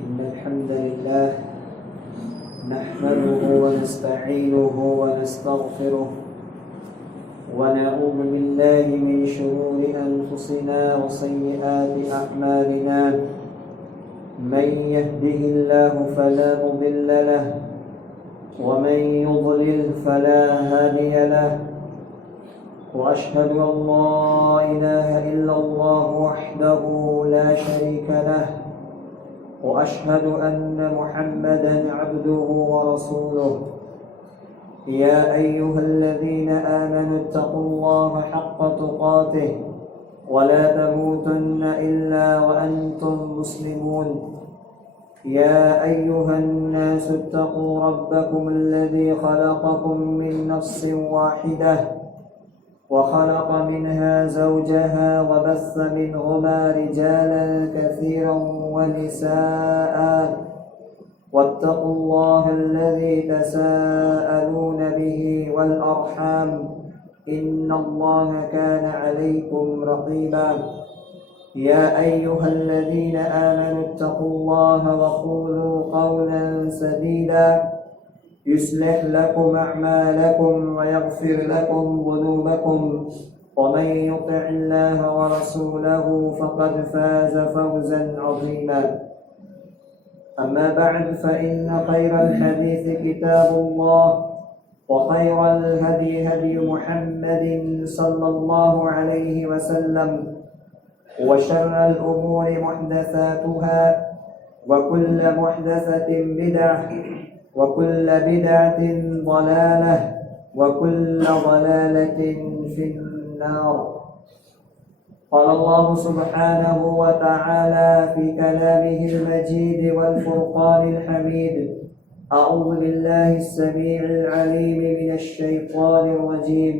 إن الحمد لله نحمده ونستعينه ونستغفره ونعوذ بالله من شرور أنفسنا وسيئات أعمالنا من يهده الله فلا مضل له ومن يضلل فلا هادي له وأشهد أن لا إله إلا الله وحده لا شريك له وأشهد أن محمدًا عبده ورسوله يا أيها الذين آمنوا اتقوا الله حق تقاته ولا تموتن إلا وأنتم مسلمون يا أيها الناس اتقوا ربكم الذي خلقكم من نفس واحدة وخلق منها زوجها وبث منهما رجالا كثيرا ونساء واتقوا الله الذي تساءلون به والأرحام إن الله كان عليكم رقيبا يا أيها الذين آمنوا اتقوا الله وقولوا قولا سديدا يصلح لكم أعمالكم ويغفر لكم ذنوبكم ومن يطع الله ورسوله فقد فاز فوزا عظيما أما بعد فإن خير الحديث كتاب الله وخير الهدي هدي محمد صلى الله عليه وسلم وشر الأمور محدثاتها وكل محدثة بدعة وكل بدعة ضلالة وكل ضلالة في النار. قال الله سبحانه وتعالى في كلامه المجيد والفرقان الحميد: أعوذ بالله السميع العليم من الشيطان الرجيم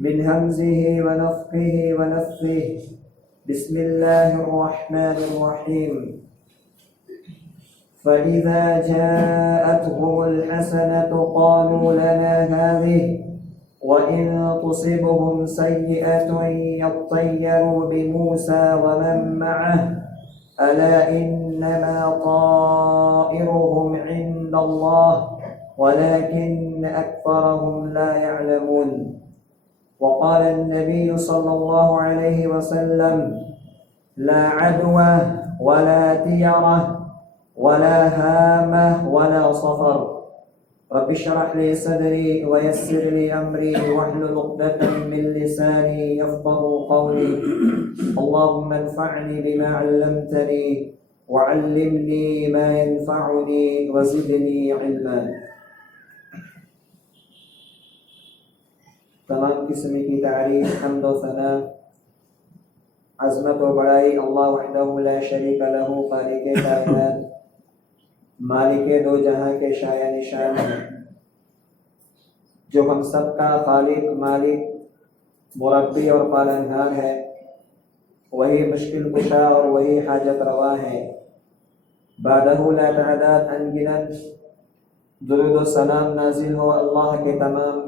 من همزه ونفخه ونفثه بسم الله الرحمن الرحيم فإذا جاءتهم الحسنة قالوا لنا هذه وإن تصبهم سيئة يطيروا بموسى ومن معه ألا إنما طائرهم عند الله ولكن أكثرهم لا يعلمون. وقال النبي صلى الله عليه وسلم: لا عدوى ولا تيرة ولا هامة ولا صفر. رب اشرح لي صدري ويسر لي أمري واحلل عقدة من لساني يفقهوا قولي. اللهم انفعني بما علمتني وعلمني ما ينفعني وزدني علما. تمام قسم کی تعریف، حمد و ثنا، عظمت و بڑائی اللہ وحدہ لا شریک لہ، خالق کائنات، مالک دو جہاں کے شایع نشان ہیں، جو ہم سب کا خالق، مالک، مربی اور پالنہار ہے، وہی مشکل کشا اور وہی حاجت روا ہے۔ بعدہ لا تعداد انگنت درود و سلام نازل ہو اللہ کے تمام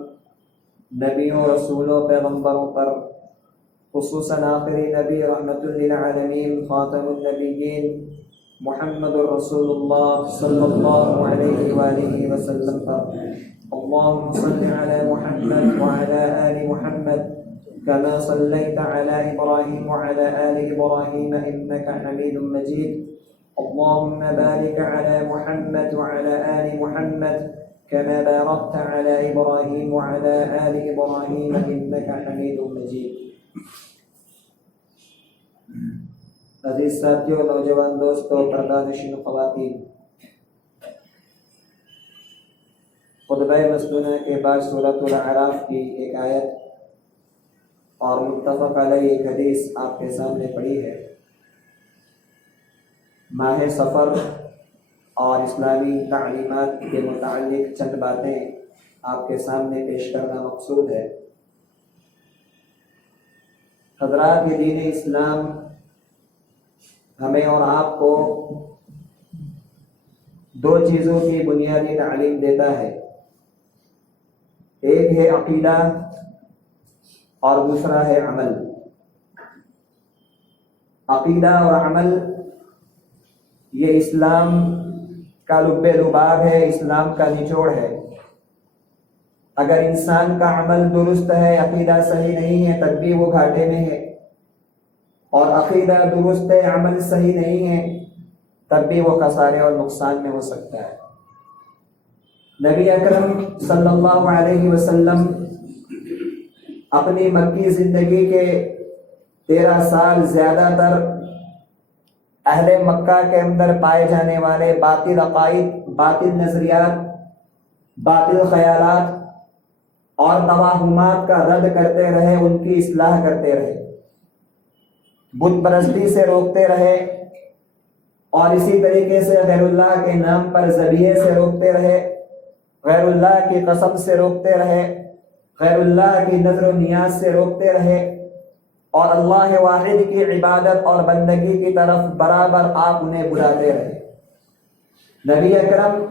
نبیوں، رسولوں، پیغمبروں پر، خصوصاً آخری نبی رحمت للعالمین خاتم النبیین محمد رسول اللہ صلی اللہ علیہ وآلہ وسلم پر۔ اللہم صل علی محمد وعلی آل محمد كما صليت على إبراهيم وعلى آل إبراهيم إنك حميد مجيد. اللهم بارك على محمد وعلى آل محمد كما باركت على إبراهيم وعلى آل إبراهيم إنك حميد مجيد. عزیز ساتھیوں، نوجوان دوستوں، پردہ نشین خواتین، خطبہ مسنونہ کے بعد سورۃ الاعراف کی ایک آیت اور متفق علیہ ایک حدیث آپ کے سامنے پڑھی ہے۔ ماہ سفر اور اسلامی تعلیمات کے متعلق چند باتیں آپ کے سامنے پیش کرنا مقصود ہے۔ حضرات، یہ دین اسلام ہمیں اور آپ کو دو چیزوں کی بنیادی تعلیم دیتا ہے، ایک ہے عقیدہ اور دوسرا ہے عمل۔ عقیدہ اور عمل یہ اسلام کا لب لباب ہے، اسلام کا نچوڑ ہے۔ اگر انسان کا عمل درست ہے، عقیدہ صحیح نہیں ہے، تب بھی وہ گھاٹے میں ہے، اور عقیدہ درست ہے، عمل صحیح نہیں ہے، تب بھی وہ خسارے اور نقصان میں ہو سکتا ہے۔ نبی اکرم صلی اللہ علیہ وسلم اپنی مکی زندگی کے 13 سال زیادہ تر اہل مکہ کے اندر پائے جانے والے باطل عقائد، باطل نظریات، باطل خیالات اور توہمات کا رد کرتے رہے، ان کی اصلاح کرتے رہے، بت پرستی سے روکتے رہے، اور اسی طریقے سے غیر اللہ کے نام پر ذبیحے سے روکتے رہے، غیر اللہ کی قسم سے روکتے رہے، غیر اللہ کی نظر و نیاز سے روکتے رہے، اور اللہ واحد کی عبادت اور بندگی کی طرف برابر آپ انہیں بلاتے رہے۔ نبی اکرم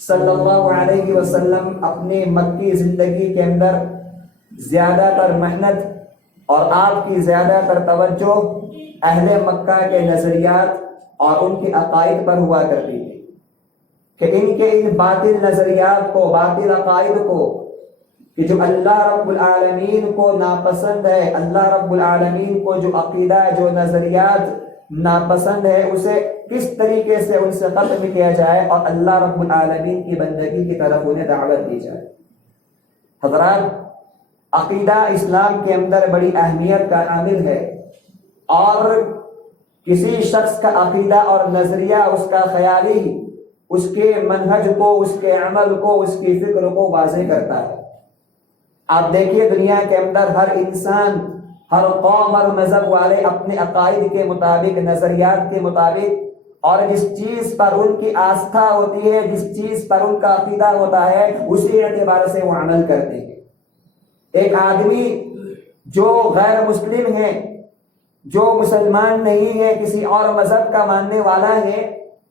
صلی اللہ علیہ وسلم اپنی مکی زندگی کے اندر زیادہ تر محنت اور آپ کی زیادہ تر توجہ اہل مکہ کے نظریات اور ان کے عقائد پر ہوا کرتی تھی، کہ ان کے ان باطل نظریات کو، باطل عقائد کو، کہ جو اللہ رب العالمین کو ناپسند ہے، اللہ رب العالمین کو جو عقیدہ، جو نظریات ناپسند ہے، اسے کس طریقے سے ان سے ختم کیا جائے اور اللہ رب العالمین کی بندگی کی طرف انہیں دعوت دی جائے۔ حضرات، عقیدہ اسلام کے اندر بڑی اہمیت کا حامل ہے، اور کسی شخص کا عقیدہ اور نظریہ، اس کا خیالی، اس کے منہج کو، اس کے عمل کو، اس کی فکر کو واضح کرتا ہے۔ آپ دیکھیے دنیا کے اندر ہر انسان، ہر قوم اور مذہب والے اپنے عقائد کے مطابق، نظریات کے مطابق، اور جس چیز پر ان کی آستھا ہوتی ہے، جس چیز پر ان کا عقیدہ ہوتا ہے، اسی اعتبار سے وہ عمل کرتے ہیں۔ ایک آدمی جو غیر مسلم ہے، جو مسلمان نہیں ہے، کسی اور مذہب کا ماننے والا ہے،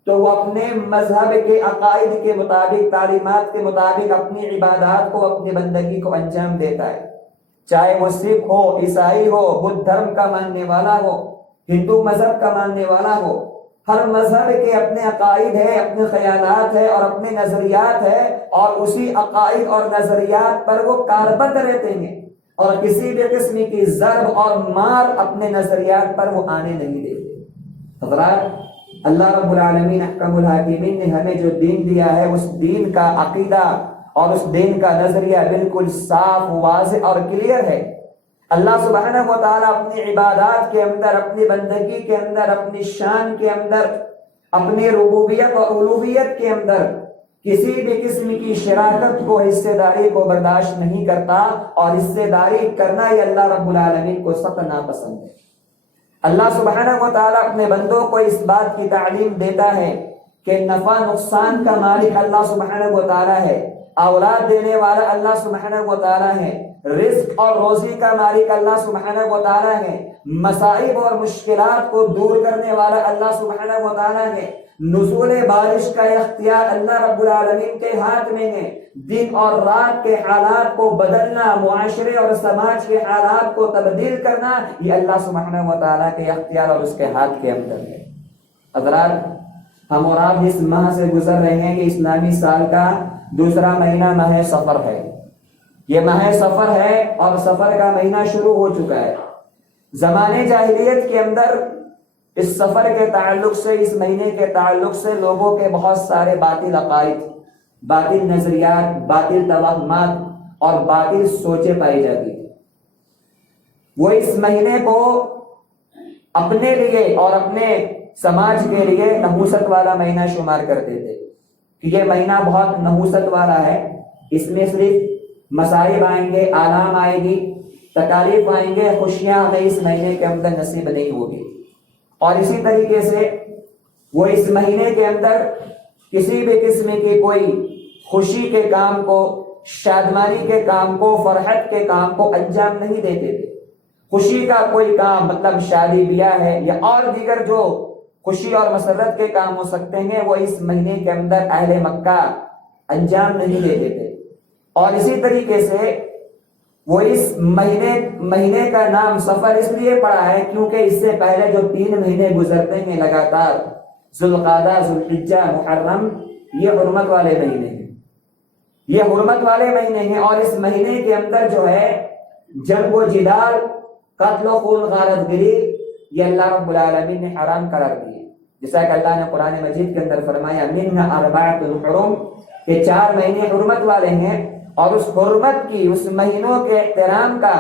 تو وہ اپنے مذہب کے عقائد کے مطابق، تعلیمات کے مطابق اپنی عبادات کو، اپنی بندگی کو انجام دیتا ہے، چاہے وہ سکھ ہو، عیسائی ہو، بدھ دھرم کا ماننے والا ہو، ہندو مذہب کا ماننے والا ہو۔ ہر مذہب کے اپنے عقائد ہے، اپنے خیالات ہے اور اپنے نظریات ہے، اور اسی عقائد اور نظریات پر وہ کاربند رہتے ہیں، اور کسی بھی قسم کی ضرب اور مار اپنے نظریات پر وہ آنے نہیں دیتے۔ حضرات، اللہ رب العالمین احکم الحاکمین نے ہمیں جو دین دیا ہے، اس دین کا عقیدہ اور اس دین کا نظریہ بالکل صاف، واضح اور کلیئر ہے۔ اللہ سبحانہ و تعالیٰ اپنی عبادات کے اندر، اپنی بندگی کے اندر، اپنی شان کے اندر، اپنی ربوبیت اور الوہیت کے اندر کسی بھی قسم کی شراکت کو، حصے داری کو برداشت نہیں کرتا، اور حصے داری کرنا یہ اللہ رب العالمین کو سخت ناپسند ہے۔ اللہ سبحانہ و تعالیٰ اپنے بندوں کو اس بات کی تعلیم دیتا ہے کہ نفع نقصان کا مالک اللہ سبحانہ و تعالیٰ ہے، اولاد دینے والا اللہ سبحانہ و تعالیٰ ہے، رزق اور روزی کا مالک اللہ سبحانہ و تعالیٰ ہے، مصائب اور مشکلات کو دور کرنے والا اللہ سبحانہ و تعالیٰ ہے، نزول بارش کا اختیار اللہ رب العالمین کے ہاتھ میں ہے، دن اور رات کے حالات کو بدلنا، معاشرے اور سماج کے حالات کو تبدیل کرنا، یہ اللہ سبحانہ و تعالیٰ کے اختیار اور اس کے ہاتھ کے اندر ہے۔ حضرات، ہم اور آپ جس ماہ سے گزر رہے ہیں، یہ اسلامی سال کا دوسرا مہینہ ماہ سفر ہے۔ یہ ماہ سفر ہے اور سفر کا مہینہ شروع ہو چکا ہے۔ زمانے جاہلیت کے اندر اس سفر کے تعلق سے، اس مہینے کے تعلق سے لوگوں کے بہت سارے باطل عقائد، باطل نظریات، باطل توہمات اور باطل سوچیں پائی جاتی تھی۔ وہ اس مہینے کو اپنے لیے اور اپنے سماج کے لیے نحوست والا مہینہ شمار کرتے تھے، کہ یہ مہینہ بہت نحوست والا ہے، اس میں صرف مصائب آئیں گے، آلام آئے گی، تکالیف آئیں گے، خوشیاں ہمیں اس مہینے کے اندر نصیب نہیں ہوگی۔ اور اسی طریقے سے وہ اس مہینے کے اندر کسی بھی قسم کی کوئی خوشی کے کام کو، شادمانی کے کام کو، فرحت کے کام کو انجام نہیں دیتے تھے۔ خوشی کا کوئی کام، مطلب شادی بیاہ ہے یا اور دیگر جو خوشی اور مسرت کے کام ہو سکتے ہیں، وہ اس مہینے کے اندر اہل مکہ انجام نہیں دیتے تھے۔ اور اسی طریقے سے وہ اس مہینے کا نام سفر اس لیے پڑا ہے کیونکہ اس سے پہلے جو 3 مہینے گزرتے ہیں لگاتار، ذوالقعدہ، ذوالحجہ، محرم، یہ حرمت والے مہینے ہیں، یہ حرمت والے مہینے ہیں، اور اس مہینے کے اندر جو ہے جنگ و جدال، قتل و خون، غارت گری، یہ اللہ رب العالمین نے حرام قرار دیے، جیسا کہ اللہ نے قرآن مجید کے اندر فرمایا منھا اربعۃ حرم، کہ 4 مہینے حرمت والے ہیں، اور اس حرمت کی، اس مہینوں کے احترام کا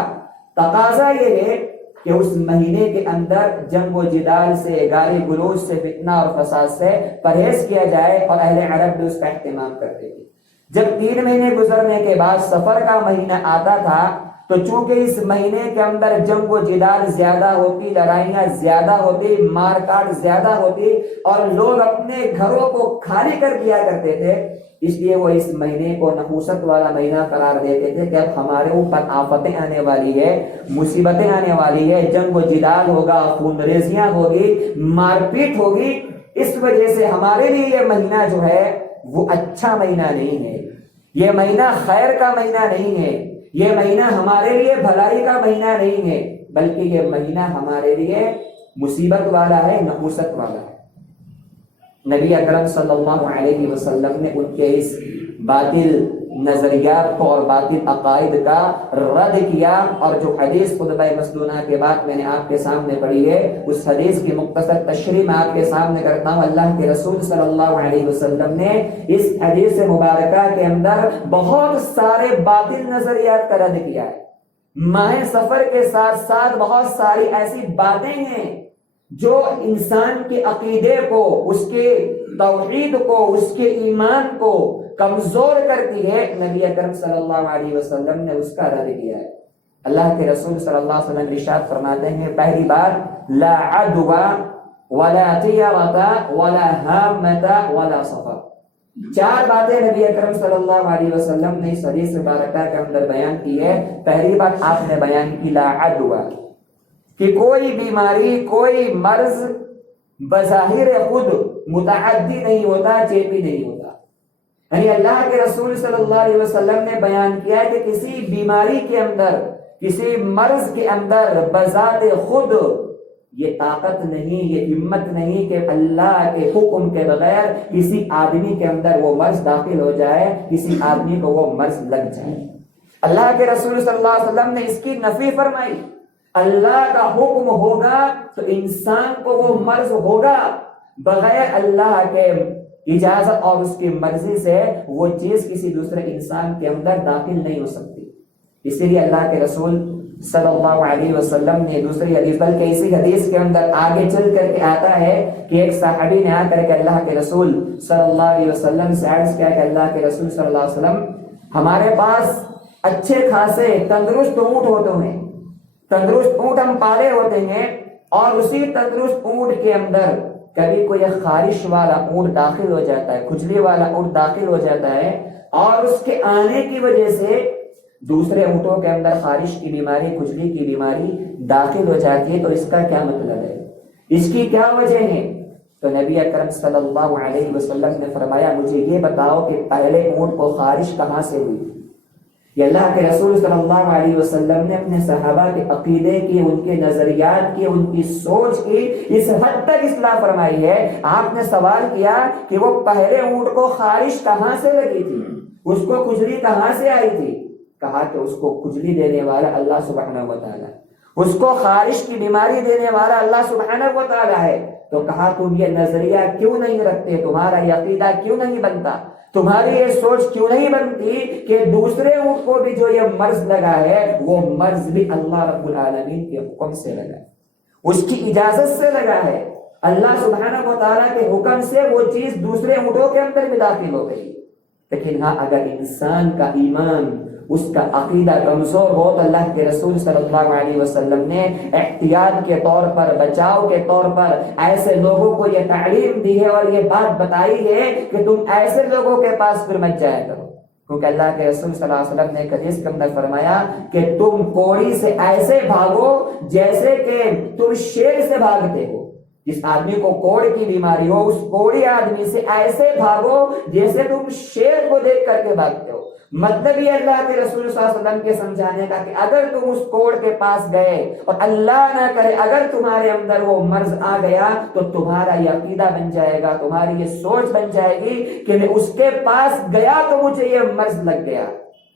تقاضا یہ ہے کہ اس مہینے کے اندر جنگ و جدال سے، گالی گلوچ سے، فتنہ اور فساد سے پرہیز کیا جائے، اور اہل عرب بھی اس کا اہتمام کرتے تھے۔ جب 3 مہینے گزرنے کے بعد سفر کا مہینہ آتا تھا تو چونکہ اس مہینے کے اندر جنگ و جدال زیادہ ہوتی، لڑائیاں زیادہ ہوتی، مار کاٹ زیادہ ہوتی، اور لوگ اپنے گھروں کو خالی کر دیا کرتے تھے، اس لیے وہ اس مہینے کو نحوست والا مہینہ قرار دیتے تھے کہ اب ہمارے اوپر آفتیں آنے والی ہے، مصیبتیں آنے والی ہے، جنگ و جدال ہوگا، خون ریزیاں ہوگی، مار پیٹ ہوگی، اس وجہ سے ہمارے لیے یہ مہینہ جو ہے وہ اچھا مہینہ نہیں ہے، یہ مہینہ خیر کا مہینہ نہیں ہے، یہ مہینہ ہمارے لیے بھلائی کا مہینہ نہیں ہے، بلکہ یہ مہینہ ہمارے لیے مصیبت والا ہے، نحوست والا ہے۔ نبی اکرم صلی اللہ علیہ وسلم نے ان کے اس باطل نظریات کو اور باطل عقائد کا رد کیا، اور جو حدیث خطبہ مسنونہ کے بعد میں نے آپ کے سامنے پڑھی ہے، اس حدیث کی مختصر تشریح میں آپ کے سامنے کرتا ہوں۔ اللہ کے رسول صلی اللہ علیہ وسلم نے اس حدیث مبارکہ کے اندر بہت سارے باطل نظریات کا رد کیا ہے۔ ماہ سفر کے ساتھ ساتھ بہت ساری ایسی باتیں ہیں جو انسان کے عقیدے کو، اس کے توحید کو، اس کے ایمان کو کمزور کرتی ہے، نبی اکرم صلی اللہ علیہ وسلم نے اس کا رد کیا ہے۔ اللہ کے رسول صلی اللہ علیہ وسلم ارشاد فرماتے ہیں، پہلی بات لا عدوى ولا طيرة ولا هامة ولا سفر۔ 4 باتیں نبی اکرم صلی اللہ علیہ وسلم نے اس حدیث مبارکہ کے اندر بیان کی ہے۔ پہلی بات آپ نے بیان کی لا عدوى، کہ کوئی بیماری، کوئی مرض بظاہر خود متعدی نہیں ہوتا، چیپی نہیں ہوتا۔ یعنی اللہ کے رسول صلی اللہ علیہ وسلم نے بیان کیا کہ کسی بیماری کے اندر، کسی مرض کے اندر بذات خود یہ طاقت نہیں، یہ ہمت نہیں کہ اللہ کے حکم کے بغیر کسی آدمی کے اندر وہ مرض داخل ہو جائے، کسی آدمی کو وہ مرض لگ جائے۔ اللہ کے رسول صلی اللہ علیہ وسلم نے اس کی نفی فرمائی۔ اللہ کا حکم ہوگا تو انسان کو وہ مرض ہوگا، بغیر اللہ کے اجازت اور اس کی مرضی سے وہ چیز کسی دوسرے انسان کے اندر داخل نہیں ہو سکتی۔ اسی لیے اللہ کے رسول صلی اللہ علیہ وسلم نے دوسری حدیث، بلکہ اسی حدیث کے اندر آگے چل کر کے آتا ہے کہ ایک صحابی نے آ کر کے اللہ کے رسول صلی اللہ علیہ وسلم سے عرض کیا کہ اللہ کے رسول صلی اللہ علیہ وسلم، ہمارے پاس اچھے خاصے تندرست اونٹ ہوتے ہیں، تندرست اونٹ ہم پالے ہوتے ہیں، اور اسی تندرست اونٹ کے اندر کبھی کوئی خارش والا اونٹ داخل ہو جاتا ہے، کھجلی والا اونٹ داخل ہو جاتا ہے، اور اس کے آنے کی وجہ سے دوسرے اونٹوں کے اندر خارش کی بیماری، کھجلی کی بیماری داخل ہو جاتی ہے، تو اس کا کیا مطلب ہے، اس کی کیا وجہ ہے؟ تو نبی اکرم صلی اللہ علیہ وسلم نے فرمایا، مجھے یہ بتاؤ کہ پہلے اونٹ کو خارش کہاں سے ہوئی؟ یہ اللہ کے رسول صلی اللہ علیہ وسلم نے اپنے صحابہ کے عقیدے کی، ان کے نظریات کی، ان کی سوچ کی اس حد تک اصلاح فرمائی ہے۔ آپ نے سوال کیا کہ وہ پہلے اونٹ کو خارش کہاں سے لگی تھی، اس کو کھجلی کہاں سے آئی تھی؟ کہا کہ اس کو کھجلی دینے والا اللہ سبحانہ و تعالی، اس کو خارش کی بیماری دینے والا اللہ سبحانہ و تعالی ہے۔ تو کہا تم یہ نظریہ کیوں نہیں رکھتے، تمہارا یہ عقیدہ کیوں نہیں بنتا، تمہاری یہ سوچ کیوں نہیں بنتی کہ دوسرے اونٹ کو بھی جو یہ مرض لگا ہے وہ مرض بھی اللہ رب العالمین کے حکم سے لگا ہے، اس کی اجازت سے لگا ہے، اللہ سبحانہ و تعالیٰ کے حکم سے وہ چیز دوسرے اونٹوں کے اندر بھی داخل ہو گئی۔ لیکن ہاں اگر انسان کا ایمان، اس کا عقیدہ کمزور ہو تو اللہ کے رسول صلی اللہ علیہ وسلم نے احتیاط کے طور پر، بچاؤ کے طور پر ایسے لوگوں کو یہ تعلیم دی ہے اور یہ بات بتائی ہے کہ تم ایسے لوگوں کے پاس پھر مت جایا کرو، کیونکہ اللہ کے رسول صلی اللہ علیہ وسلم نے ایک حدیث کے اندر فرمایا کہ تم کوڑی سے ایسے بھاگو جیسے کہ تم شیر سے بھاگتے ہو، جس آدمی کو کوڑ کی بیماری ہو، اس کوڑی آدمی سے ایسے بھاگو جیسے تم شیر کو دیکھ کر کے بھاگتے ہو۔ مطلب یہ اللہ کے رسول صلی اللہ علیہ وسلم کے سمجھانے کا کہ اگر تم اس کوڑ کے پاس گئے اور اللہ نہ کرے اگر تمہارے اندر وہ مرض آ گیا تو تمہارا یہ عقیدہ بن جائے گا، تمہاری یہ سوچ بن جائے گی کہ میں اس کے پاس گیا تو مجھے یہ مرض لگ گیا،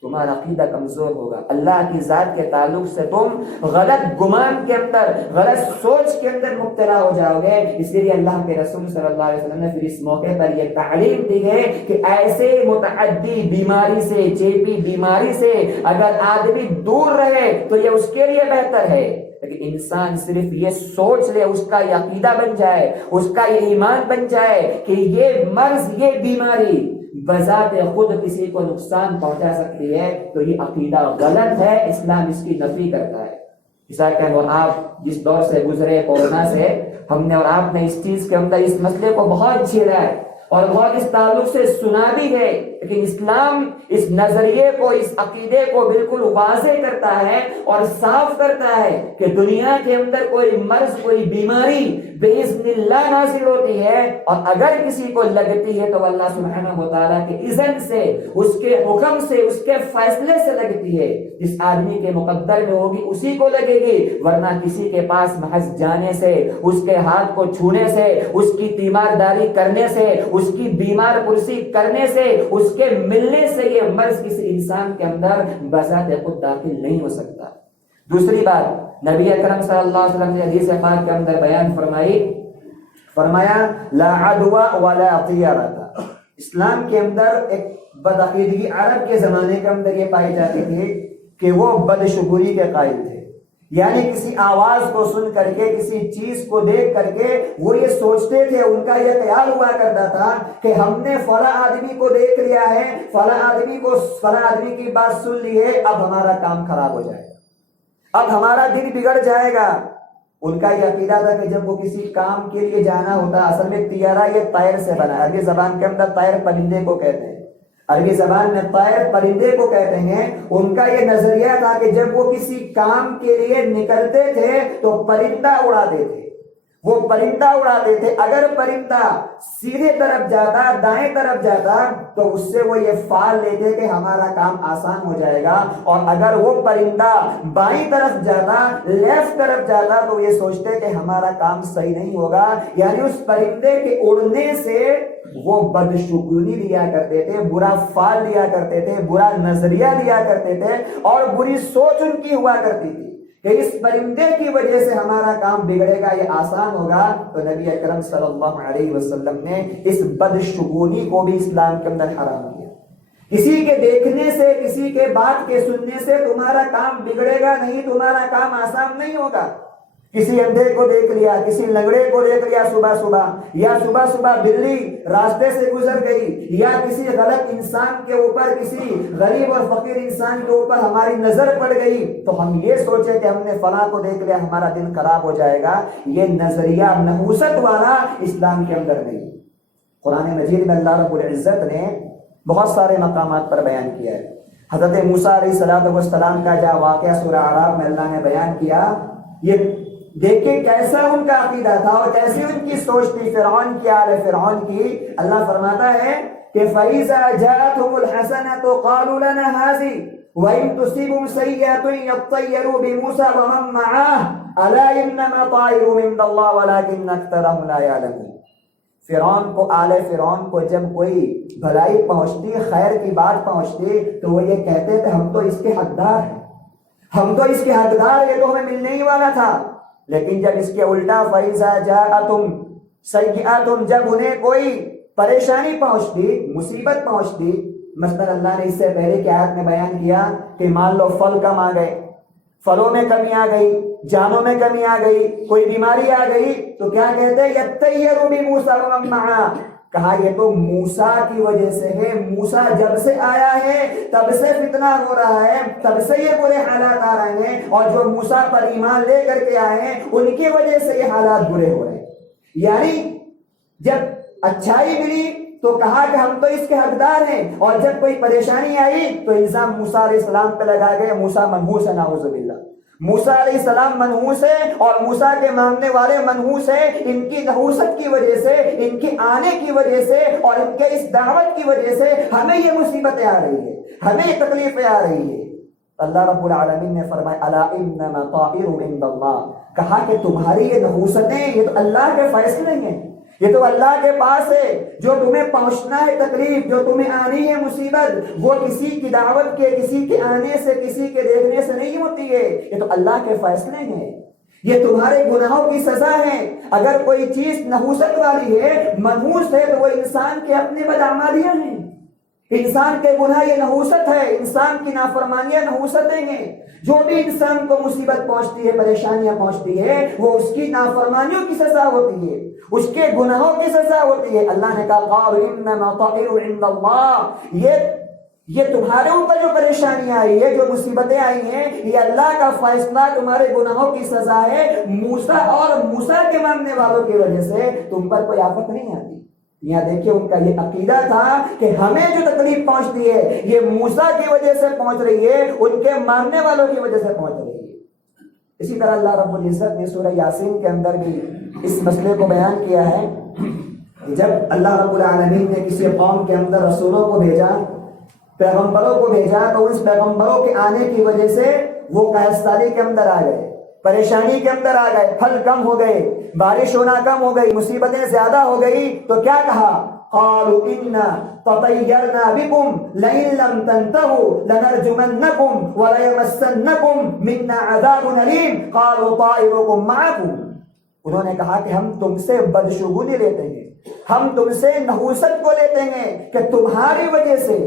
تمہارا عقیدہ کمزور ہوگا۔ اللہ کی ذات کے تعلق سے تم غلط گمان کے اندر، غلط سوچ کے اندر مبتلا ہو جاؤ گے۔ اس لیے اللہ کے رسول صلی اللہ علیہ وسلم نے پھر اس موقع پر یہ تعلیم دی ہے کہ ایسے متعدی بیماری سے، چیپی بیماری سے اگر آدمی دور رہے تو یہ اس کے لیے بہتر ہے، لیکن انسان صرف یہ سوچ لے، اس کا یہ عقیدہ بن جائے، اس کا یہ ایمان بن جائے کہ یہ مرض، یہ بیماری بذات خود کسی کو نقصان پہنچا سکتی ہے، تو یہ عقیدہ غلط ہے، اسلام اس کی نفی کرتا ہے۔ جیسا کہ اور آپ جس دور سے گزرے کورونا سے، ہم نے اور آپ نے اس چیز کے اندر اس مسئلے کو بہت جھیلا ہے اور بہت اس تعلق سے سنا بھی ہے، لیکن اسلام اس نظریے کو، اس عقیدے کو بالکل واضح کرتا ہے اور صاف کرتا ہے کہ دنیا کے اندر کوئی مرض، کوئی بیماری باذن اللہ نازل ہوتی ہے، اور اگر کسی کو لگتی ہے تو اللہ سبحانہ و تعالیٰ کے اذن سے، اس کے حکم سے، اس کے فیصلے سے لگتی ہے۔ جس آدمی کے مقدر میں ہوگی اسی کو لگے گی، ورنہ کسی کے پاس محض جانے سے، اس کے ہاتھ کو چھونے سے، اس کی تیمارداری کرنے سے، اس کی بیمار پرسی کرنے سے، اس کے ملنے سے یہ مرض کسی انسان کے اندر بذات خود داخل نہیں ہو سکتا۔ دوسری بات، نبی اکرم صلی اللہ علیہ وسلم نے حدیث پاک کے اندر بیان فرمایا لا عدوى ولا طیرۃ۔ اسلام کے اندر ایک بدعقیدگی عرب کے زمانے کے اندر یہ پائی جاتی تھی کہ وہ بدشگونی کے قائل تھے، یعنی کسی آواز کو سن کر کے، کسی چیز کو دیکھ کر کے وہ یہ سوچتے تھے، ان کا یہ خیال ہوا کرتا تھا کہ ہم نے فلاں آدمی کو دیکھ لیا ہے، فلاں آدمی کی بات سن لی ہے، اب ہمارا کام خراب ہو جائے گا، اب ہمارا دن بگڑ جائے گا۔ ان کا یہ عقیدہ تھا کہ جب وہ کسی کام کے لیے جانا ہوتا، اصل میں طیارہ یہ طائر سے بنا ہے، عربی زبان کے اندر طائر پرندے کو کہتے ہیں، عربی زبان میں طائر پرندے کو کہتے ہیں۔ ان کا یہ نظریہ تھا کہ جب وہ کسی کام کے لیے نکلتے تھے تو پرندہ اڑاتے تھے، وہ پرندہ اڑاتے تھے، اگر پرندہ سیدھے طرف جاتا، دائیں طرف جاتا تو اس سے وہ یہ فال لیتے کہ ہمارا کام آسان ہو جائے گا، اور اگر وہ پرندہ بائیں طرف جاتا، لیفٹ طرف جاتا تو یہ سوچتے کہ ہمارا کام صحیح نہیں ہوگا۔ یعنی اس پرندے کے اڑنے سے وہ بدشگونی لیا کرتے تھے، برا فال لیا کرتے تھے، برا نظریہ لیا کرتے تھے، اور بری سوچ ان کی ہوا کرتی تھی کہ اس پرندے کی وجہ سے ہمارا کام بگڑے گا، یہ آسان ہوگا۔ تو نبی اکرم صلی اللہ علیہ وسلم نے اس بدشگونی کو بھی اسلام کے اندر حرام کیا۔ کسی کے دیکھنے سے، کسی کے بات کے سننے سے تمہارا کام بگڑے گا نہیں، تمہارا کام آسان نہیں ہوگا۔ کسی اندھے کو دیکھ لیا، کسی لنگڑے کو دیکھ لیا صبح صبح، یا صبح صبح بلی راستے سے گزر گئی، یا کسی غلط انسان کے اوپر، کسی غریب اور فقیر انسان کے اوپر ہماری نظر پڑ گئی تو ہم یہ سوچے کہ ہم نے فلاں کو دیکھ لیا، ہمارا دن خراب ہو جائے گا۔ یہ نظریہ نحوست والا اسلام کے اندر نہیں۔ قرآن مجید میں اللہ رب العزت نے بہت سارے مقامات پر بیان کیا ہے۔ حضرت موسیٰ علیہ السلام کا جو واقعہ سورہ اعراف میں اللہ نے بیان کیا، یہ دیکھیں کیسا ان کا عقیدہ تھا اور کیسی ان کی سوچ تھی فرعون کی، آل فرعون کی۔ اللہ فرماتا ہے کہ فَإِذَا جَاءَتْهُمُ الْحَسَنَةُ قَالُوا لَنَا هَٰذِهِ وَإِن تُصِبْهُمْ سَيِّئَةٌ يَطَّيَّرُوا بِمُوسَىٰ وَمَن مَّعَهُ أَلَا إِنَّمَا الطَّائِرُ عِندَ اللَّهِ وَلَٰكِنَّ أَكْثَرَهُمْ لَا يَعْلَمُونَ۔ فرعون کو، آل فرعون کو جب کوئی بھلائی پہنچتی، خیر کی بات پہنچتی تو وہ یہ کہتے تھے ہم تو اس کے حقدار ہیں، ہم تو اس کے حقدار، یہ تو ہمیں ملنے ہی والا تھا۔ لیکن جب اس کے الٹا فَإِذَا جَاءَتْهُمْ سَيِّئَةٌ، جب انہیں کوئی پریشانی پہنچتی، مصیبت پہنچتی، مثلا اللہ نے اس سے پہلے کی آیت میں بیان کیا کہ مان لو پھل کم آ گئے، پھلوں میں کمی آ گئی، جانوں میں کمی آ گئی، کوئی بیماری آ گئی تو کیا کہتے ہیں یَطَّیَّرُ بِمُوسَىٰ وَمَن مَّعَهُ، کہا یہ تو موسیٰ کی وجہ سے ہے، موسیٰ جب سے آیا ہے تب سے فتنہ ہو رہا ہے، تب سے یہ برے حالات آ رہے ہیں، اور جو موسیٰ پر ایمان لے کر کے آئے ہیں ان کی وجہ سے یہ حالات برے ہو رہے ہیں۔ یعنی جب اچھائی ملی تو کہا کہ ہم تو اس کے حقدار ہیں، اور جب کوئی پریشانی آئی تو الزام موسیٰ علیہ السلام پہ لگا گئے، موسیٰ منحوس ہے، نعوذ باللہ، موسیٰ علیہ السلام منحوس ہے اور موسیٰ کے ماننے والے منحوس ہیں، ان کی نحوست کی وجہ سے، ان کے آنے کی وجہ سے اور ان کے اس دعوت کی وجہ سے ہمیں یہ مصیبتیں آ رہی ہیں، ہمیں یہ تکلیفیں آ رہی ہیں۔ اللہ رب العالمین نے فرمایا الا انما طائر عند اللہ، کہا کہ تمہاری یہ نحوستیں یہ تو اللہ کے فیصلے ہیں، یہ تو اللہ کے پاس ہے۔ جو تمہیں پہنچنا ہے تکلیف، جو تمہیں آنی ہے مصیبت، وہ کسی کی دعوت کے، کسی کے آنے سے، کسی کے دیکھنے سے نہیں ہوتی ہے، یہ تو اللہ کے فیصلے ہیں، یہ تمہارے گناہوں کی سزا ہے۔ اگر کوئی چیز نحوست والی ہے، منحوس ہے، تو وہ انسان کے اپنے بدعمالیاں ہیں، انسان کے گناہ یہ نحوست ہے، انسان کی نافرمانیاں نحوستیں ہیں۔ جو بھی انسان کو مصیبت پہنچتی ہے، پریشانیاں پہنچتی ہے، وہ اس کی نافرمانیوں کی سزا ہوتی ہے، اس کے گناہوں کی سزا ہوتی ہے۔ اللہ نے کہا قالوا انما طائر عند اللہ، یہ تمہارے اوپر جو پریشانیاں آئی ہے، جو مصیبتیں آئی ہیں، یہ اللہ کا فیصلہ، تمہارے گناہوں کی سزا ہے۔ موسیٰ اور موسیٰ کے ماننے والوں کی وجہ سے تم پر کوئی آفت نہیں آتی۔ یہاں دیکھیے ان کا یہ عقیدہ تھا کہ ہمیں جو تکلیف پہنچتی ہے یہ موسیٰ کی وجہ سے پہنچ رہی ہے، ان کے ماننے والوں کی وجہ سے پہنچ رہی ہے۔ اسی طرح اللہ رب العزت نے سورہ یاسین کے اندر بھی اس مسئلے کو بیان کیا ہے۔ جب اللہ رب العالمین نے کسی قوم کے اندر رسولوں کو بھیجا، پیغمبروں کو بھیجا، تو اس پیغمبروں کے آنے کی وجہ سے وہ قحطی کے اندر آ گئے، پریشانی کے اندر آ گئے، پھل کم ہو گئے، بارش ہونا کم ہو گئی، مصیبتیں زیادہ ہو گئی، تو کیا کہا؟ قالوا انا تطیرنا بکم لئن لم تنتهوا لنرجمنکم وليمسنکم منا عذاب علیم قالوا طائرکم معکم۔ انہوں نے کہا کہ ہم تم سے بدشگونی لیتے ہیں، ہم تم سے نحوست کو لیتے ہیں کہ تمہاری وجہ سے،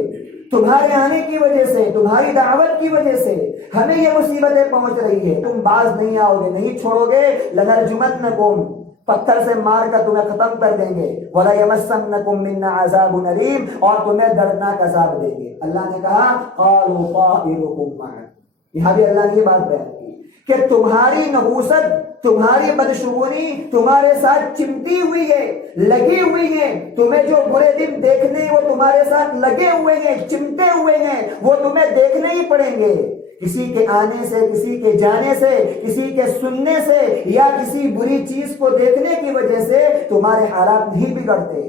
تمہارے آنے کی وجہ سے، تمہاری دعوت کی وجہ سے ہمیں یہ مصیبتیں پہنچ رہی ہے، تم باز نہیں آؤ گے، نہیں چھوڑو گے، لنرجمنکم، پتھر سے مار کر تمہیں ختم کر دیں گے، وَلَيَمَسَّنَّكُم مِّنَّا عَذَابٌ أَلِيمٌ، اور تمہیں دردناک عذاب دیں گے۔ اللہ نے کہا قَالُوا طَائِرُكُم مَّعَكُمْ، یہاں بھی اللہ نے یہ بات بیان کی کہ تمہاری نحوست، تمہاری بدشگونی تمہارے ساتھ چمٹی ہوئی ہے، لگی ہوئی ہے، تمہیں جو برے دن دیکھنے ہیں وہ تمہارے ساتھ لگے ہوئے ہیں، چمٹے ہوئے ہیں، وہ تمہیں دیکھنے ہی پڑیں گے۔ کسی کے آنے سے، کسی کے جانے سے، کسی کے سننے سے یا کسی بری چیز کو دیکھنے کی وجہ سے تمہارے حالات نہیں بگڑتے،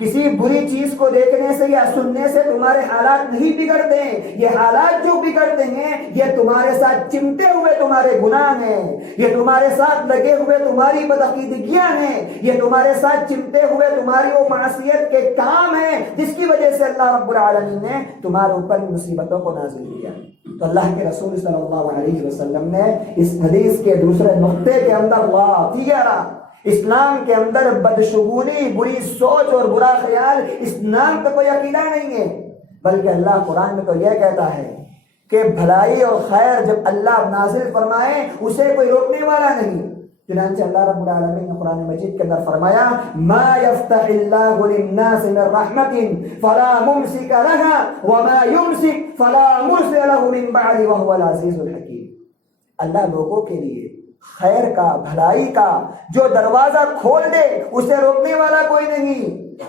کسی بری چیز کو دیکھنے سے یا سننے سے تمہارے حالات نہیں بگڑتے ہیں۔ یہ حالات جو بگڑتے ہیں یہ تمہارے ساتھ چمٹے ہوئے تمہارے گناہ ہیں، یہ تمہارے ساتھ لگے ہوئے تمہاری بدعقیدگیاں ہیں، یہ تمہارے ساتھ چمٹے ہوئے تمہاری وہ معصیت کے کام ہیں جس کی وجہ سے اللہ رب العالمین نے تمہارے اوپر ان مصیبتوں کو نازل کیا۔ تو اللہ کے رسول صلی اللہ علیہ وسلم نے اس حدیث کے دوسرے نقطے کے اندر اسلام کے اندر بدشگونی، بری سوچ اور برا خیال اسلام کا کوئی عقیدہ نہیں ہے، بلکہ اللہ قرآن میں تو یہ کہتا ہے کہ بھلائی اور خیر جب اللہ نازل فرمائے اسے کوئی روکنے والا نہیں۔ چنانچہ اللہ رب العالمین نے قرآن مجید کے اندر فرمایا ما یفتح اللہ للناس من رحمت فلا ممسک لها وما یمسک فلا مرسل له من بعد وهو العزیز الحکیم۔ اللہ لوگوں کے لیے خیر کا، بھلائی کا جو دروازہ کھول دے اسے روکنے والا کوئی نہیں،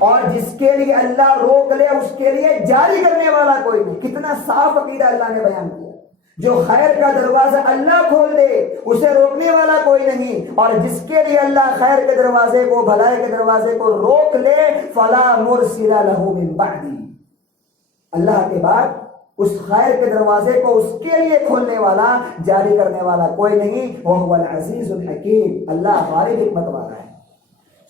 اور جس کے لیے اللہ روک لے اس کے لیے جاری کرنے والا کوئی نہیں۔ کتنا صاف عقیدہ اللہ نے بیان کیا، جو خیر کا دروازہ اللہ کھول دے اسے روکنے والا کوئی نہیں، اور جس کے لیے اللہ خیر کے دروازے کو، بھلائی کے دروازے کو روک لے فلا مرسل له من بعد، اللہ کے بعد اس خیر کے دروازے کو اس کے لیے کھولنے والا، جاری کرنے والا کوئی نہیں۔ وَهُوَ الْعَزِيزُ الْحَكِيمُ، اللہ غالب حکمت والا ہے۔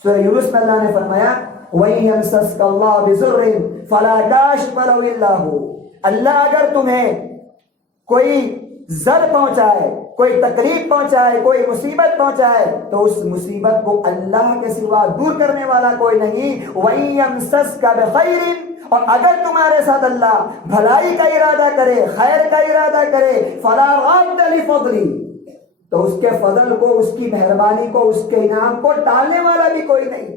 سورہ یونس میں اللہ نے فرمایا وَإِن يَمْسَسْكَ اللَّهُ بِضُرٍّ فَلَا كَاشِفَ لَهُ إِلَّا هُوَ، اللہ اگر تمہیں کوئی زر پہنچائے، کوئی تکلیف پہنچائے، کوئی مصیبت پہنچائے تو اس مصیبت کو اللہ کے سوا دور کرنے والا کوئی نہیں۔ وَإِن يَمْسَسْكَ بِخَيْرٍ، اور اگر تمہارے ساتھ اللہ بھلائی کا ارادہ کرے، خیر کا ارادہ کرے، فلا راد لفضلی، تو اس کے فضل کو، اس کی مہربانی کو، اس کے انعام کو ٹالنے والا بھی کوئی نہیں۔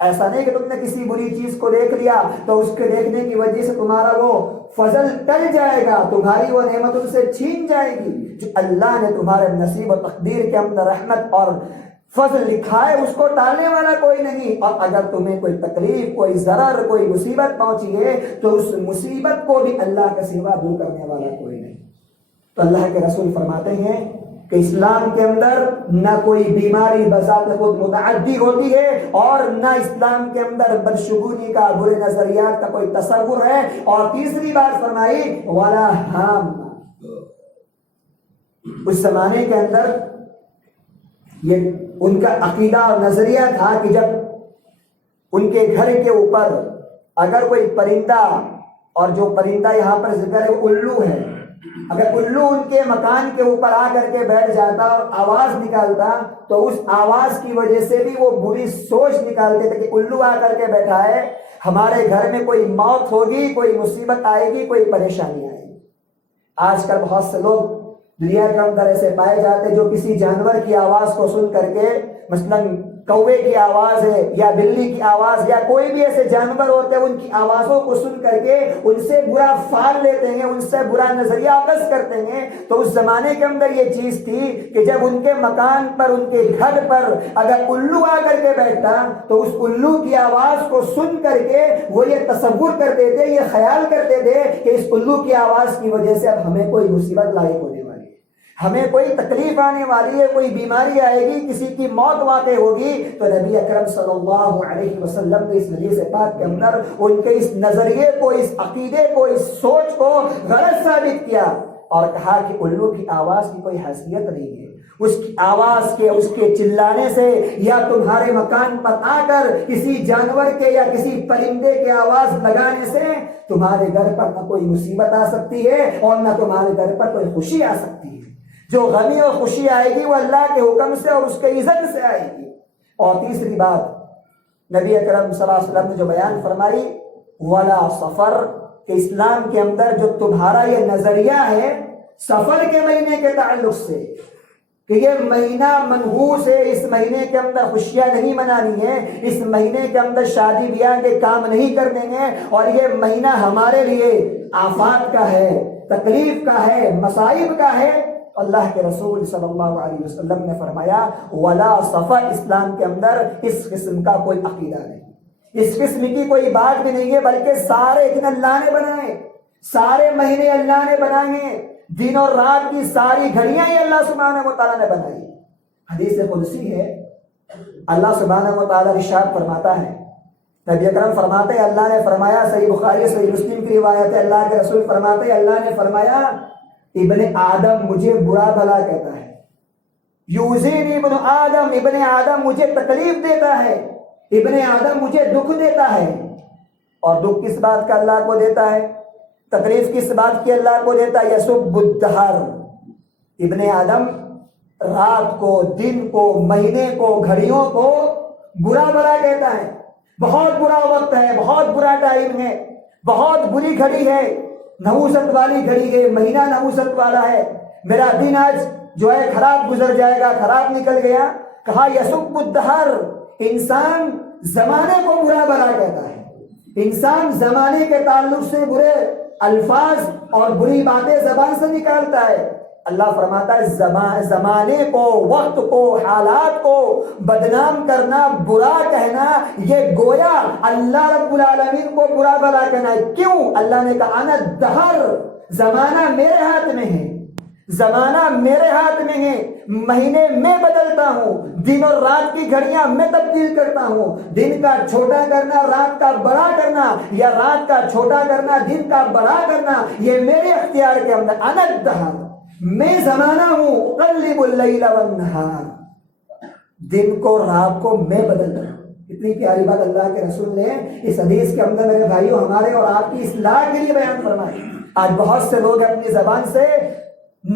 ایسا نہیں کہ تم نے کسی بری چیز کو دیکھ لیا تو اس کے دیکھنے کی وجہ سے تمہارا وہ فضل ٹل جائے گا، تمہاری وہ نعمت ان سے چھین جائے گی۔ جو اللہ نے تمہارے نصیب و تقدیر کے اندر رحمت اور فضل لکھا ہے اس کو ٹالنے والا کوئی نہیں۔ اور اگر تمہیں کوئی تکلیف، کوئی ضرر، کوئی مصیبت پہنچی ہے تو اس مصیبت کو بھی اللہ کے سوا دور کرنے والا کوئی نہیں۔ تو اللہ کے رسول فرماتے ہیں کہ اسلام کے اندر نہ کوئی بیماری بذات خود متعدی ہوتی ہے اور نہ اسلام کے اندر بدشگونی کا برے نظریات کا کوئی تصور ہے. اور تیسری بات فرمائی ولا ہام. اس زمانے کے اندر یہ ان کا عقیدہ اور نظریہ تھا کہ جب ان کے گھر کے اوپر اگر کوئی پرندہ، اور جو پرندہ یہاں پر ذکر ہے الو ہے، اگر الو ان کے مکان کے اوپر آ کر کے بیٹھ جاتا اور آواز نکالتا تو اس آواز کی وجہ سے بھی وہ بری سوچ نکالتے تھے کہ الو آ کر کے بیٹھا ہے، ہمارے گھر میں کوئی موت ہوگی، کوئی مصیبت آئے گی، کوئی پریشانی آئے گی. آج کل بہت سے لوگ دنیا کے اندر ایسے پائے جاتے جو کسی جانور کی آواز کو سن کر کے، مثلاً کوے کی آواز ہے یا بلی کی آواز یا کوئی بھی ایسے جانور ہوتے ہیں، ان کی آوازوں کو سن کر کے ان سے برا فال لیتے ہیں، ان سے برا نظریہ اخذ کرتے ہیں. تو اس زمانے کے اندر یہ چیز تھی کہ جب ان کے مکان پر، ان کے گھر پر اگر الو آ کر کے بیٹھتا تو اس الو کی آواز کو سن کر کے وہ یہ تصور کرتے تھے، یہ خیال کرتے تھے کہ اس الو کی آواز کی وجہ سے اب ہمیں کوئی مصیبت لاحق ہونے والی ہے، ہمیں کوئی تکلیف آنے والی ہے، کوئی بیماری آئے گی، کسی کی موت واقع ہوگی. تو نبی اکرم صلی اللہ علیہ وسلم نے اس حدیث پاک کے اندر ان کے اس نظریے کو، اس عقیدے کو، اس سوچ کو غلط ثابت کیا اور کہا کہ الو کی آواز کی کوئی حیثیت نہیں ہے. اس کی آواز کے، اس کے چلانے سے یا تمہارے مکان پر آ کر کسی جانور کے یا کسی پرندے کے آواز لگانے سے تمہارے گھر پر نہ کوئی مصیبت آ سکتی ہے اور نہ تمہارے گھر پر کوئی خوشی آ سکتی ہے. جو غمی اور خوشی آئے گی وہ اللہ کے حکم سے اور اس کے اذن سے آئے گی. اور تیسری بات نبی اکرم صلی اللہ علیہ وسلم نے جو بیان فرمائی ولا سفر، کہ اسلام کے اندر جو تمہارا یہ نظریہ ہے سفر کے مہینے کے تعلق سے کہ یہ مہینہ منحوس ہے، اس مہینے کے اندر خوشیاں نہیں منانی ہے، اس مہینے کے اندر شادی بیاہ کے کام نہیں کرنے ہیں، اور یہ مہینہ ہمارے لیے آفات کا ہے، تکلیف کا ہے، مصائب کا ہے. اللہ کے رسول صلی اللہ علیہ وسلم نے فرمایا ولا سفر، اسلام کے اندر اس قسم کا کوئی عقیدہ نہیں، اس قسم کی کوئی بات بھی نہیں ہے، بلکہ سارے دن اللہ نے بنائے، سارے مہینے اللہ نے بنائے، دن اور رات کی ساری گھڑیاں ہی اللہ سبحانہ و تعالیٰ نے بنائی. حدیث قدسی ہے، اللہ سبحانہ و تعالیٰ ارشاد فرماتا ہے، نبی اکرم فرماتے ہیں اللہ نے فرمایا، صحیح بخاری صحیح مسلم کی روایت ہے، اللہ کے رسول فرماتے ہیں اللہ نے فرمایا ابن آدم مجھے برا بھلا کہتا ہے، یوزینی ابن آدم، ابن آدم مجھے تکلیف دیتا ہے، ابن آدم مجھے دکھ دیتا ہے. اور دکھ کس بات کا اللہ کو دیتا ہے، تکلیف کس بات کی اللہ کو دیتا ہے؟ یسب الدہر، ابن آدم رات کو، دن کو، مہینے کو، گھڑیوں کو برا بھلا کہتا ہے. بہت برا وقت ہے، بہت برا ٹائم ہے، بہت بری گھڑی ہے، نحوست والی گھڑی ہے، مہینہ نحوست والا ہے، میرا دن آج جو ہے خراب گزر جائے گا، خراب نکل گیا. کہا یسب الدہر، انسان زمانے کو برا بھلا کہتا ہے، انسان زمانے کے تعلق سے برے الفاظ اور بری باتیں زبان سے نکالتا ہے. اللہ فرماتا ہے زمانے کو، وقت کو، حالات کو بدنام کرنا، برا کہنا، یہ گویا اللہ رب العالمین کو برا بھلا کہنا ہے. کیوں؟ اللہ نے کہا انا دہر، زمانہ میرے ہاتھ میں ہے، زمانہ میرے ہاتھ میں ہے، مہینے میں بدلتا ہوں، دن اور رات کی گھڑیاں میں تبدیل کرتا ہوں، دن کا چھوٹا کرنا، رات کا بڑا کرنا، یا رات کا چھوٹا کرنا، دن کا بڑا کرنا، یہ میرے اختیار کے اندر. انا الدہر، میں زمانہ ہوں، اقلب اللیل والنہار، دن کو رات کو میں بدلتا ہوں. اتنی پیاری بات اللہ کے رسول نے اس حدیث کے اندر میرے بھائیوں ہمارے اور آپ کی اصلاح کے لیے بیان فرمائی. آج بہت سے لوگ اپنی زبان سے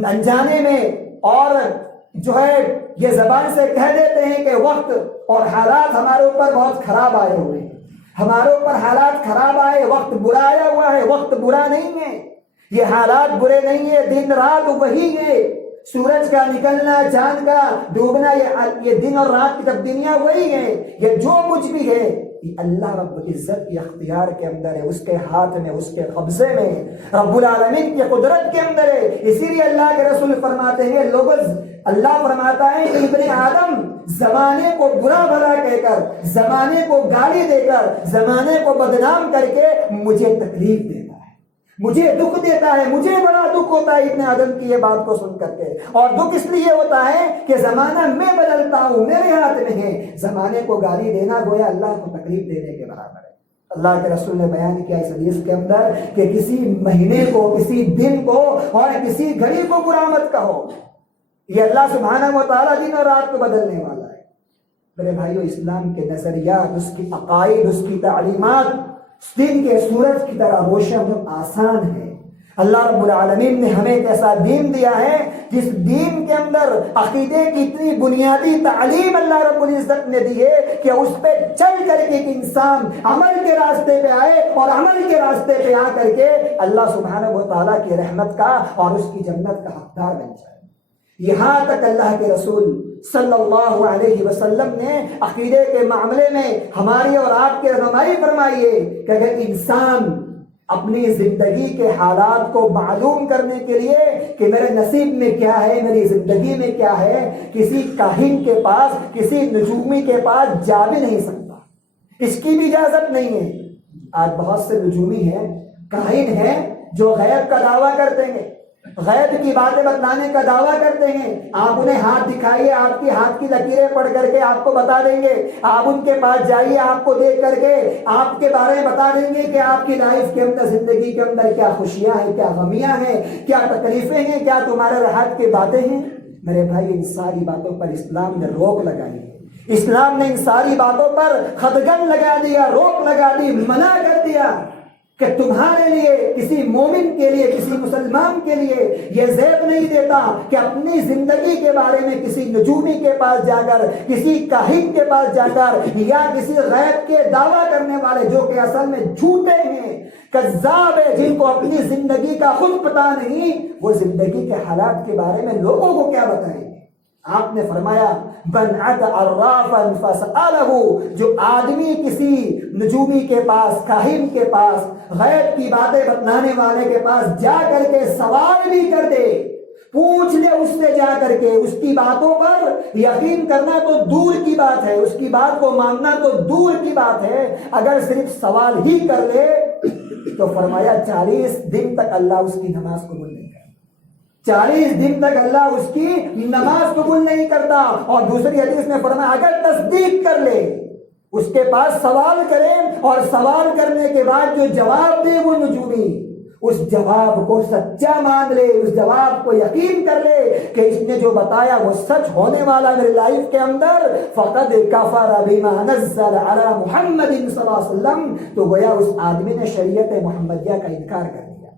انجانے میں اور جو ہے یہ زبان سے کہہ دیتے ہیں کہ وقت اور حالات ہمارے اوپر بہت خراب آئے ہوئے ہیں، ہمارے اوپر حالات خراب آئے، وقت برا آیا ہوا ہے. وقت برا نہیں ہے، یہ حالات برے نہیں ہے، دن رات وہی ہے، سورج کا نکلنا، چاند کا ڈوبنا، یہ دن اور رات کی تبدیلیاں وہی ہیں. یہ جو کچھ بھی ہے یہ اللہ رب العزت کے اختیار کے اندر ہے، اس کے ہاتھ میں، اس کے قبضے میں، رب العالمین کی قدرت کے اندر ہے. اسی لیے اللہ کے رسول فرماتے ہیں اللہ فرماتا ہے کہ ابن آدم زمانے کو برا بھلا کہہ کر، زمانے کو گالی دے کر، زمانے کو بدنام کر کے مجھے تکلیف دیتا ہے، مجھے دکھ دیتا ہے، مجھے بڑا دکھ ہوتا ہے ابن آدم کی یہ بات کو سن کر کے. اور دکھ اس لیے ہوتا ہے کہ زمانہ میں بدلتا ہوں، میرے ہاتھ میں ہے. زمانے کو گالی دینا گویا اللہ کو تکلیف دینے کے برابر ہے. اللہ کے رسول نے بیان کیا اس حدیث کے اندر کہ کسی مہینے کو، کسی دن کو اور کسی گھڑی کو برا مت کہو. یہ اللہ سبحانہ و تعالیٰ دن اور رات کو بدلنے والا ہے. میرے بھائیو، اسلام کے نظریات، اس کی عقائد، اس کی تعلیمات دن کے سورج کی طرح روشن اور آسان ہے. اللہ رب العالمین نے ہمیں ایک ایسا دین دیا ہے جس دین کے اندر عقیدے کی اتنی بنیادی تعلیم اللہ رب العزت نے دی ہے کہ اس پہ چل کر کے ایک انسان عمل کے راستے پہ آئے اور عمل کے راستے پہ آ کر کے اللہ سبحانہ و تعالیٰ کی رحمت کا اور اس کی جنت کا حقدار بن جائے. یہاں تک اللہ کے رسول صلی اللہ علیہ وسلم نے عقیدے کے معاملے میں ہماری اور آپ کی رہنمائی فرمائی ہے کہ اگر انسان اپنی زندگی کے حالات کو معلوم کرنے کے لیے کہ میرے نصیب میں کیا ہے، میری زندگی میں کیا ہے، کسی کاہن کے پاس، کسی نجومی کے پاس جا بھی نہیں سکتا. اس کی بھی اجازت نہیں ہے. آج بہت سے نجومی ہیں، کاہن ہیں جو غیب کا دعویٰ کرتے ہیں، غیب کی باتیں بتلانے کا دعویٰ کرتے ہیں. آپ انہیں ہاتھ دکھائیے، آپ کی ہاتھ کی لکیریں پڑھ کر کے آپ کو بتا دیں گے. آپ ان کے پاس جائیے، آپ کو دیکھ کر کے آپ کے بارے میں بتا دیں گے کہ آپ کی لائف کے اندر، زندگی کے اندر کیا خوشیاں ہیں، کیا غمیاں ہیں، کیا تکلیفیں ہیں، کیا تمہارے راحت کی باتیں ہیں. میرے بھائی، ان ساری باتوں پر اسلام نے روک لگائی ہے. اسلام نے ان ساری باتوں پر خدگن لگا دیا، روک لگا دی، منع کر دیا کہ تمہارے لیے، کسی مومن کے لیے، کسی مسلمان کے لیے یہ زیب نہیں دیتا کہ اپنی زندگی کے بارے میں کسی نجومی کے پاس جا کر، کسی کاہن کے پاس جا کر، یا کسی غیب کے دعویٰ کرنے والے جو کہ اصل میں جھوٹے ہیں، کذاب ہے، جن کو اپنی زندگی کا خود پتہ نہیں، وہ زندگی کے حالات کے بارے میں لوگوں کو کیا بتائیں گے. آپ نے فرمایا بن اتى عرافا فسأله، جو آدمی کسی نجومی کے پاس، کاہن کے پاس، غیب کی باتیں بتلانے والے کے پاس جا کر کے سوال بھی کر دے، پوچھ لے اس سے جا کر کے، اس کی باتوں پر یقین کرنا تو دور کی بات ہے، اس کی بات کو ماننا تو دور کی بات ہے، اگر صرف سوال ہی کر لے تو فرمایا 40 دن تک اللہ اس کی نماز قبول نہیں کرتا. 40 دن تک اللہ اس کی نماز قبول نہیں کرتا. اور دوسری حدیث میں فرمایا اگر تصدیق کر لے، اس کے پاس سوال کرے اور سوال کرنے کے بعد جو جواب دے وہ نجومی، اس جواب کو سچا مان لے، اس جواب کو یقین کر لے کہ اس نے جو بتایا وہ سچ ہونے والا میری لائف کے اندر، فقد کفر بما نزل علی محمد صلی اللہ علیہ وسلم، تو گویا اس آدمی نے شریعت محمدیہ کا انکار کر دیا.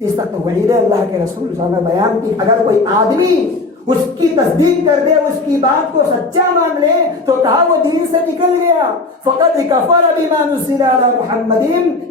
اس تک وعید اللہ کے رسول صلی اللہ علیہ وسلم نے بیان کی، اگر کوئی آدمی اس کی تصدیق کر دے، اس کی بات کو سچا مان لے، تو کہا وہ دین سے نکل گیا. فقط کفر بما نزل علی محمد،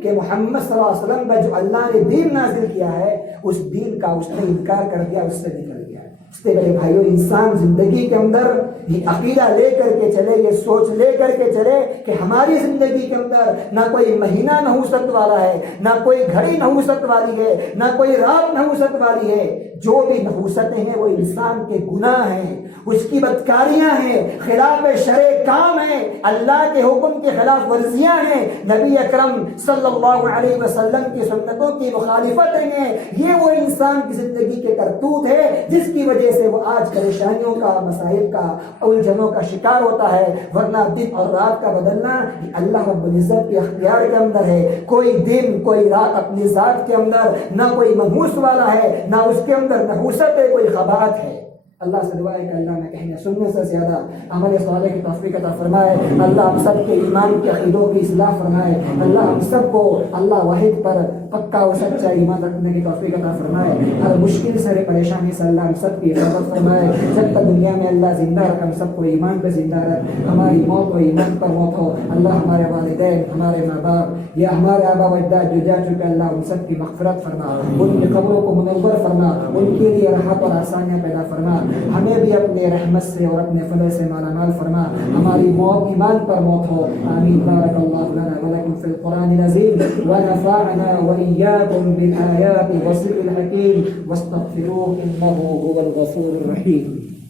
کہ محمد صلی اللہ علیہ وسلم کا جو اللہ نے دین نازل کیا ہے اس دین کا اس نے انکار کر دیا، اس سے نکل گیا. اس لیے میرے بھائیو، انسان زندگی کے اندر یہ عقیدہ لے کر کے چلے، یہ سوچ لے کر کے چلے کہ ہماری زندگی کے اندر نہ کوئی مہینہ نحوست والا ہے، نہ کوئی گھڑی نحوست والی ہے، نہ کوئی رات نحوست والی ہے. جو بھی نحوستیں ہیں وہ انسان کے گناہ ہیں، اس کی بدکاریاں ہیں، خلاف شرع کام ہیں، اللہ کے حکم کے خلاف ورزیاں ہیں، نبی اکرم صلی اللہ علیہ وسلم کی سنتوں کی مخالفتیں ہیں. یہ وہ انسان کی زندگی کے کرتوت ہے جس کی وجہ سے وہ آج پریشانیوں کا، مصائب کا، الجھنوں کا شکار ہوتا ہے. ورنہ دن اور رات کا بدلنا اللہ رب العزت کے اختیار کے اندر ہے. کوئی دن، کوئی رات اپنی ذات کے اندر نہ کوئی منحوس والا ہے، نہ اس کے اندر نحوست ہے، کوئی خباثت ہے. اللہ سے دعا ہے کہ اللہ میں کہنے سننے سے زیادہ عمل صالح کی توفیق عطا فرمائے. اللہ ہم سب کے ایمان کے عقیدوں کی اصلاح فرمائے. اللہ ہم سب کو اللہ واحد پر پکا اور سچا ایمان رکھنے کی توفیق عطا فرمائے. ہر مشکل سے، پریشانی سے اللہ ہم سب کی حفاظت فرمائے. جب تک دنیا میں اللہ زندہ رکھ، ہم سب کو ایمان پہ زندہ رکھ. ہماری موت و ایمان پر موت ہو. اللہ ہمارے والدین، ہمارے ماں باپ یا ہمارے آبا و اجداد جو جا چکے، اللہ ان سب کی مغفرت فرما، ان کی قبروں کو منور فرما، ان کے لیے راحت اور آسانیاں پیدا فرما. ہمیں بھی اپنے رحمت سے اور اپنے فضل سے مالا مال فرما. ہماری موت ایمان پر موت ہو. آمین. بارک اللہ لنا ولکم فی القرآن العظیم ونفعنا وإياكم بالآيات والذكر الحكيم واستغفروه إنه هو الغفور الرحيم.